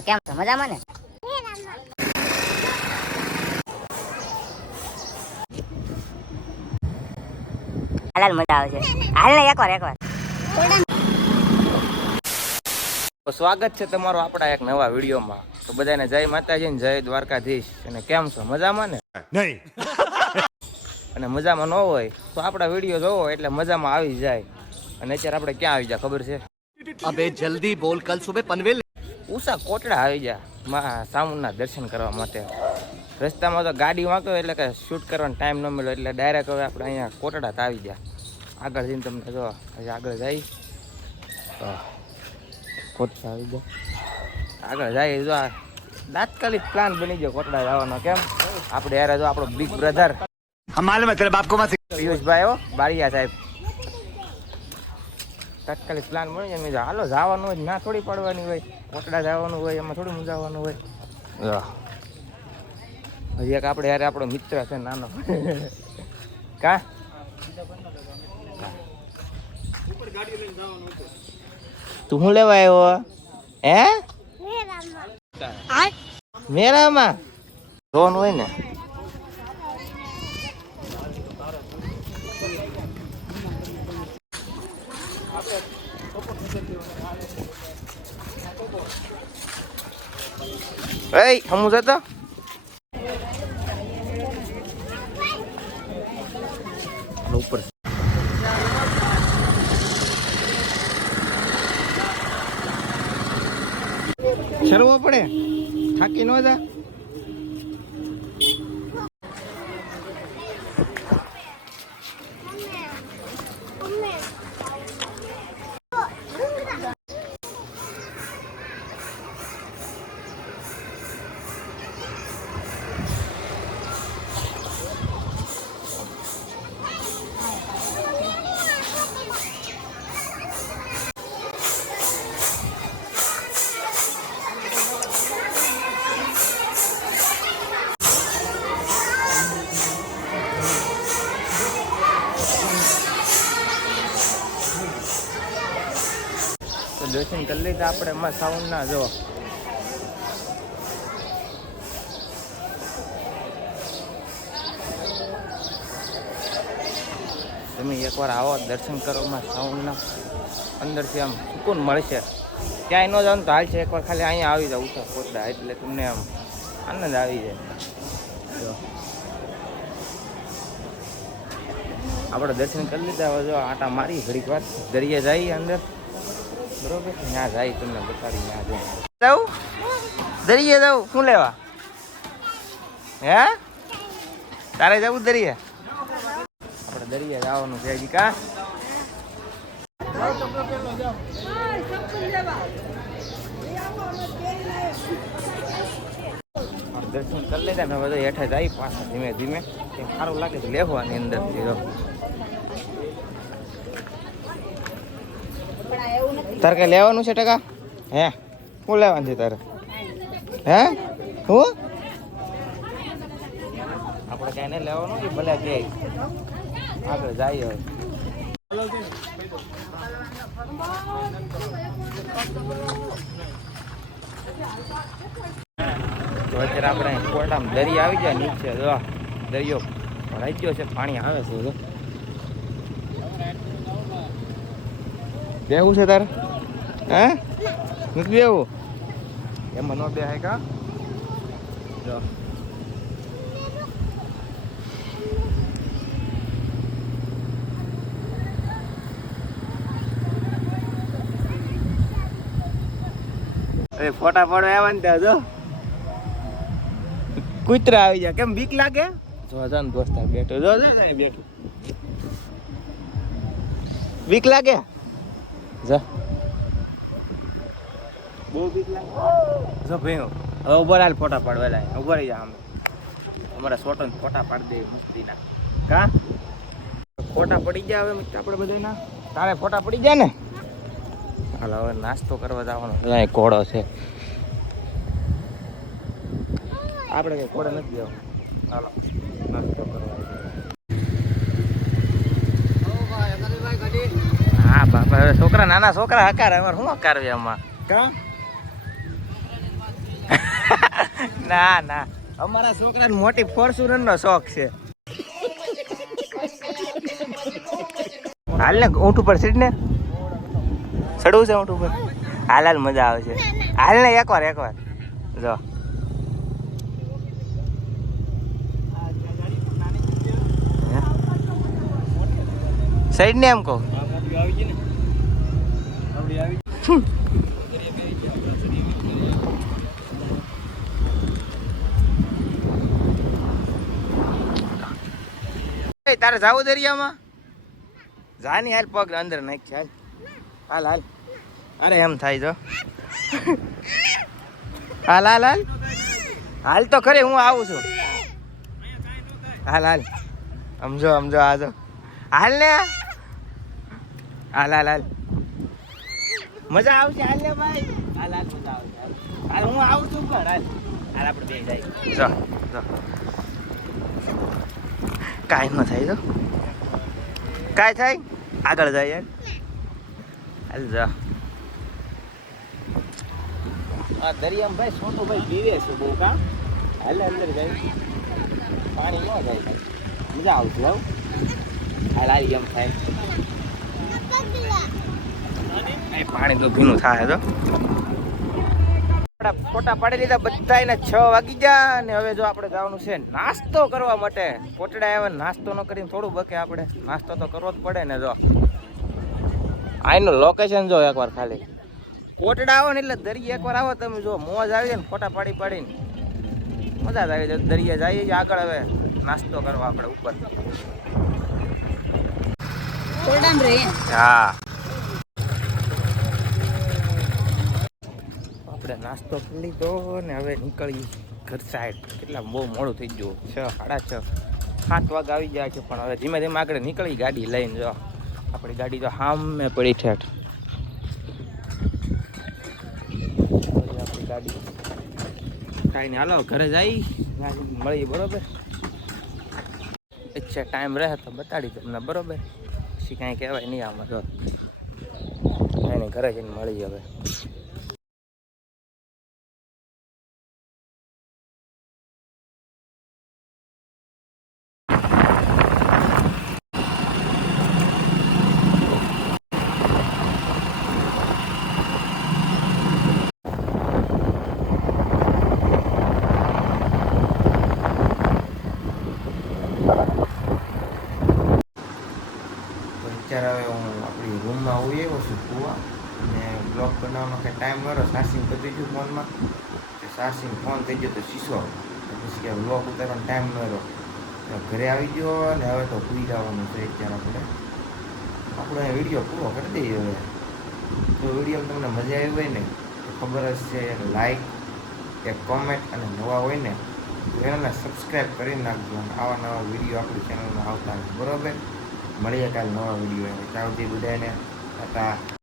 અને કેમ છો મજામાં ને? હાલ મજા આવે છે. હાલ ને એકવાર સ્વાગત છે તમારું આપણા એક નવા વિડીયોમાં. તો બધાને જય માતાજી ને જય દ્વારકાધીશ. અને કેમ છો મજામાં ને? નહીં. અને મજામાં ન હોય તો આપણા વિડીયો જોવો એટલે મજામાં આવી જાય. અને અત્યારે આપણે ક્યાં આવી જાય ખબર છે? અબે જલ્દી બોલ, કલ સુબહ પનવેલ ઉષા કોટડા આવી જાય મા સામુના દર્શન કરવા માટે. રસ્તામાં તો ગાડી વાંકો એટલે કે શૂટ કરવાનો ટાઈમ ન મળ્યો એટલે ડાયરેક્ટ હવે આપણે અહીંયા કોટડા આવી જાય. આગળ જઈને તમને જો હજી આગળ જાય તો કોટડા આવી જાય. આગળ જાય જો આ તાત્કાલિક પ્લાન બની ગયો કોટડા જવાનો. કેમ આપણે યાર જો આપણો બિગ બ્રધર પિયુષભાઈ હો બારિયા સાહેબ તાત્કાલિક પ્લાન બની જાય. મેં હાલો જવાનું હોય ના થોડી પડવાની હોય, કોટડા જવાનું હોય એમાં થોડું મજા આવવાનું હોય. હજી એક આપણે યાર આપણો મિત્ર છે નાનો કા તું શું લેવા આવ્યો હે? મેરામાં જોવાનું હોય ને. એ હમું જતો ઉપર ચડવો પડે, થાકી ન જા. તો દર્શન કરી લીધા આપણે એમાં સાઉન્ડ ના જો તમે એકવાર આવો દર્શન કરો માં સાઉન્ડના અંદરથી આમ સુકૂન મળશે. ક્યાંય ન જાવ તો હાલ છે એકવાર ખાલી અહીંયા આવી જાવ ઉષા કોટડા એટલે તમને આમ આનંદ આવી જાય. જો આપણે દર્શન કરી લીધા હવે જો આટા મારી ઘડીક વાર દરિયે જઈએ અંદર બરોબર ત્યાં જાય તમને બતાડી ત્યાં જાઉં દરિયે જાઉં શું લેવા હે તારે જવું દરિયે? આપણે દરિયે જવાનું છે હજી કા દર્શન કરી લીધા ને બધા હેઠે જાય પાછા ધીમે ધીમે સારું લાગે તો લેવાની અંદરથી જો. તારે કઈ લેવાનું છે ટકા હે? શું લેવાનું છે તારે હે? શું આપણે કઈ નહીં લેવાનું કે ભલે કે આગળ જાય હવે. તો અત્યારે આપણે કોટામાં દરિયા આવી જાય નીચે જો દરિયો ભરાઈ ગયો છે, પાણી આવે છે. જો બેવું છે તારે હે? નથી બેવું એમાં ન બે કા જો ફોટા પાડવા આવ્યા ને ત્યાં જો કૂતરા આવી જાય. કેમ બીક લાગે? જો ને દોસ્તાર બેઠો જો બેઠું બીક લાગે જો બહુ બીક લાગે જો ભાઈ. હવે ઉભા હાલ ફોટા પાડવા ઉભા રહી જા. અમે અમારા સોટો ફોટા પાડી દે મસ્તીના કા ફોટા પડી ગયા હવે આપણે બધાના. તારે ફોટા પડી ગયા ને? હાલ હવે નાસ્તો કરવા જવાનો ઘોડો છે. આપણે કઈ ઘોડે નથી જવાનું. ચાલો નાસ્તો કરવા. હા બાપા છોકરા નાના છોકરા હકાર અમારે શું હકારવે આમાં કા ના ના અમારા છોકરાને મોટી ફોર્ચ્યુનર નો શોખ છે. હાલ ને ઊંટ ઉપર સીટ ને ચડવું છે ઊંટ ઉપર. હાલ હાલ મજા આવે છે. હાલ ને એકવાર જો સાઈડ ને એમ કહું. તારે જાવું દરિયામાં જાની હાલ પગ અંદર નાખ હાલ હાલ હાલ. અરે એમ થાય જો હાલ હાલ હાલ હાલ તો ખરે હું આવું છું. હાલ હાલ સમજો આ જો હાલ ને હાલ હાલ હાલ મજા આવશે. હાલ ને ભાઈ હાલ હાલ મજા આવશે. હાલ હું આવું છું પર હાલ હાલ આપણે બે જાય જો જો કાંઈ ન થાય જો કાંઈ થાય આગળ જાય યાર. હાલ જા આ દરિયામાં ભાઈ છોટું ભાઈ પીવે છે બહુ કા. હાલ અંદર જાય પાણી ન જાય મજા આવશે. હવ હાલ આવી એમ થાય પાણી તો ભીનું થાય તો. ફોટા પાડી લીધા બધાને 6 વાગી ગયા અને હવે જો આપણે જવાનું છે નાસ્તો કરવા માટે. કોટડા આવે નાસ્તો ન કરીને થોડું બકે આપણે નાસ્તો તો કરવો જ પડે ને. જો આનું લોકેશન જો એકવાર ખાલી કોટડા આવો ને એટલે દરિયા એકવાર આવો તમે જો મોજ આવી જાય ને ફોટા પાડીને મજા જ આવી જાય. દરિયા જઈએ આગળ હવે નાસ્તો કરવા આપણે ઉપર. હા આપણે નાસ્તો કરી લીધો ને હવે નીકળી ઘર સાઈડ. કેટલા બહુ મોડું થઈ ગયું 6 સાડા 6 7 વાગે આવી જાય છે પણ હવે ધીમે ધીમે આગળ નીકળી ગાડી લઈને. જો આપણી ગાડી તો સામે પડી ઠેઠ. આપણી ગાડી કાંઈ નહીં હાલો ઘરે જઈ મળી બરોબર. અચ્છા ટાઈમ રહે તો બતાડી તમને બરોબર. પછી કાંઈ કહેવાય નહીં આમાં. જો કાંઈ નહીં ઘરે જઈને મળી હવે. અત્યારે હવે હું આપણી રૂમમાં આવી આવ્યો છું કુવા અને બ્લોગ બનાવવાનો કંઈ ટાઈમ મળ્યો. ચાર્જિંગ પતી ગયું ફોનમાં. ચાર્જિંગ ફોન થઈ ગયો તો શીશો પછી કે બ્લોગ ઉતારવાનો ટાઈમ મળ્યો. ઘરે આવી ગયો અને હવે તો સૂઈ જવાનું છે. અત્યારે આપણો વિડીયો પૂરો કરી દઈએ. હવે જો વિડીયો તમને મજા આવી હોય ને તો ખબર જ છે એક લાઈક એક કોમેન્ટ અને નવા હોય ને તો એને સબસ્ક્રાઈબ કરી નાખજો. અને આવા નવા વિડીયો આપણી ચેનલમાં આવતા હોય બરાબર. મળીએ કાલે નવા વિડીયો. ચાવતી બધાને ટાટા.